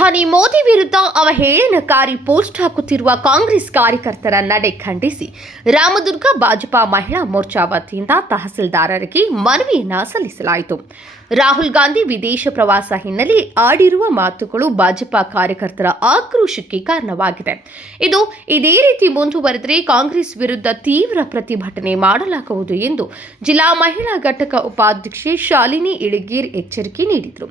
ಪ್ರಧಾನಿ ಮೋದಿ ವಿರುದ್ಧ ಅವಹೇಳನಕಾರಿ ಪೋಸ್ಟ್ ಹಾಕುತ್ತಿರುವ ಕಾಂಗ್ರೆಸ್ ಕಾರ್ಯಕರ್ತರ ನಡೆ ಖಂಡಿಸಿ ರಾಮದುರ್ಗ ಭಾಜಪಾ ಮಹಿಳಾ ಮೋರ್ಚಾ ವತಿಯಿಂದ ತಹಸೀಲ್ದಾರರಿಗೆ ಮನವಿಯನ್ನ ಸಲ್ಲಿಸಲಾಯಿತು. ರಾಹುಲ್ ಗಾಂಧಿ ವಿದೇಶ ಪ್ರವಾಸ ಹಿನ್ನೆಲೆ ಆಡಿರುವ ಮಾತುಗಳು ಭಾಜಪಾ ಕಾರ್ಯಕರ್ತರ ಆಕ್ರೋಶಕ್ಕೆ ಕಾರಣವಾಗಿದೆ. ಇದು ಇದೇ ರೀತಿ ಮುಂದುವರೆದರೆ ಕಾಂಗ್ರೆಸ್ ವಿರುದ್ಧ ತೀವ್ರ ಪ್ರತಿಭಟನೆ ಮಾಡಲಾಗುವುದು ಎಂದು ಜಿಲ್ಲಾ ಮಹಿಳಾ ಘಟಕ ಉಪಾಧ್ಯಕ್ಷೆ ಶಾಲಿನಿ ಇಳಗೀರ್ ಎಚ್ಚರಿಕೆ ನೀಡಿದರು.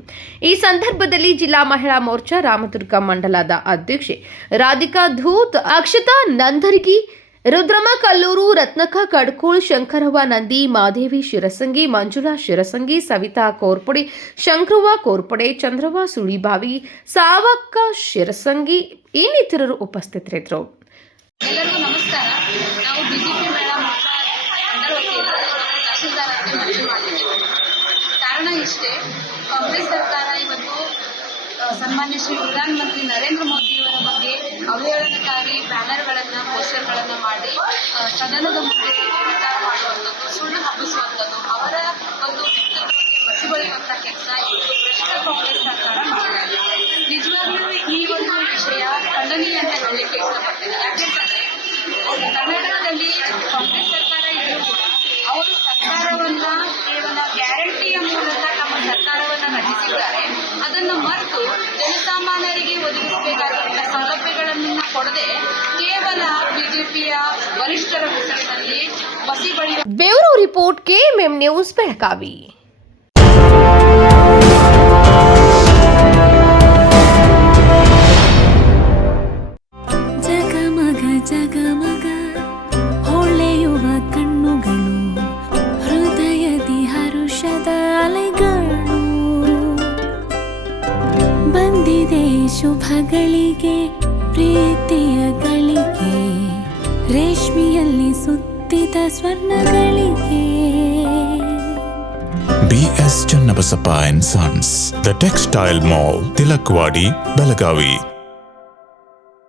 ಈ ಸಂದರ್ಭದಲ್ಲಿ ಜಿಲ್ಲಾ ಮಹಿಳಾ ಮೋರ್ಚಾ ರಾಮದುರ್ಗ ಮಂಡಲದ ಅಧ್ಯಕ್ಷೆ ರಾಧಿಕಾ ಧೂತ್, ಅಕ್ಷತಾ ನಂದರ್ಗಿ, ರುದ್ರಮ್ಮ ಕಲ್ಲೂರು, ರತ್ನಕ್ಕ ಕಡ್ಕೋಳ್, ಶಂಕರವ್ವ ನಂದಿ, ಮಾದೇವಿ ಶಿರಸಂಗಿ, ಮಂಜುಳಾ ಶಿರಸಂಗಿ, ಸವಿತಾ ಕೋರ್ಪಡೆ, ಶಂಕರವ್ವ ಕೋರ್ಪಡೆ, ಚಂದ್ರವ್ವ ಸುಳಿಬಾವಿ, ಸಾವಕ್ಕ ಶಿರಸಂಗಿ ಇನ್ನಿತರರು ಉಪಸ್ಥಿತರಿದ್ದರು. ಎಲ್ಲರಿಗೂ ನಮಸ್ಕಾರ. ನಾವು ಬಿಜೆಪಿ ಮಹಿಳಾ ಮೋರ್ಚಾ ಮಂಡಲ ವತಿಯಿಂದ ತಹಸೀಲ್ದಾರರಿಗೆ ಮನವಿ ಮಾಡಿದ್ದೀವಿ. ಕಾರಣ ಇಷ್ಟೇ, ಕಾಂಗ್ರೆಸ್ ಸರ್ಕಾರ ಇವತ್ತು ಸನ್ಮಾನ್ಯ ಶ್ರೀ ಪ್ರಧಾನಮಂತ್ರಿ ನರೇಂದ್ರ ಮೋದಿಯವರ ಬಗ್ಗೆ ಅವಹೇಳನಕಾರಿ ಬ್ಯಾನರ್ಗಳನ್ನು, ಪೋಸ್ಟರ್ಗಳನ್ನು ಮಾಡಿ ಸದನದ ಮುಂದೆ ಪ್ರಚಾರ ಮಾಡುವಂಥದ್ದು, ಸುಳ್ಳು ಹಬ್ಬಿಸುವಂಥದ್ದು, ಅವರ ಒಂದು ವ್ಯಕ್ತಿತ್ವಕ್ಕೆ ಮಸಿ ಬಳಿಯುವಂಥ ಕೆಲಸ ಇವತ್ತು ಭ್ರಷ್ಟ ಕಾಂಗ್ರೆಸ್ ಸರ್ಕಾರ ಮಾಡ್ತಾ ಇದೆ. ನಿಜವಾಗ್ಲೂ ಈ ಒಂದು ವಿಷಯ ಖಂಡನೀಯ ಅಂತ ಹೇಳಲಿಕ್ಕೆ ಇಷ್ಟಪಡ್ತೇನೆ. ಯಾಕೆಂತಂದ್ರೆ ಕರ್ನಾಟಕದಲ್ಲಿ ಕಾಂಗ್ರೆಸ್ ಸರ್ಕಾರ ಇದ್ರೂ ಕೂಡ ಅವರು ಸರ್ಕಾರವನ್ನ ಕೇವಲ ಗ್ಯಾರಂಟಿಯ ಮೂಲಕ ತಮ್ಮ ಸರ್ಕಾರವನ್ನ ರಚಿಸಿದ್ದಾರೆ. ಅದನ್ನು ಮರೆತು ಜನಸಾಮಾನ್ಯರಿಗೆ ಒದಗಿಸಬೇಕಾದಂತಹ ಸೌಲಭ್ಯಗಳನ್ನು ಕೊಡದೆ ಕೇವಲ ಬಿಜೆಪಿಯ ವರಿಷ್ಠರ ಹೆಸರಿನಲ್ಲಿ ಬಸಿ ಬಳಿಯುವ. Bureau report, KMM news, Belagavi. ಜಗಮಗ ಜಗಮಗ ಹೊಳೆಯುವ ಕಣ್ಣುಗಳು, ಹೃದಯದಿ ಹರುಷದ ಅಲೆಗಳು. ಬಂದಿದೆ ಶುಭಗಳಿಗೆ, ಪ್ರೀತಿಯ ಗಳಿಗೆ, ರೇಷ್ಮೆಯಲ್ಲಿ ಸುತ್ತಿದ ಸ್ವರ್ಣಗಳಿಗೆ. BS Channabasappa and Sons, The Textile Mall, Tilakvadi, Belagavi.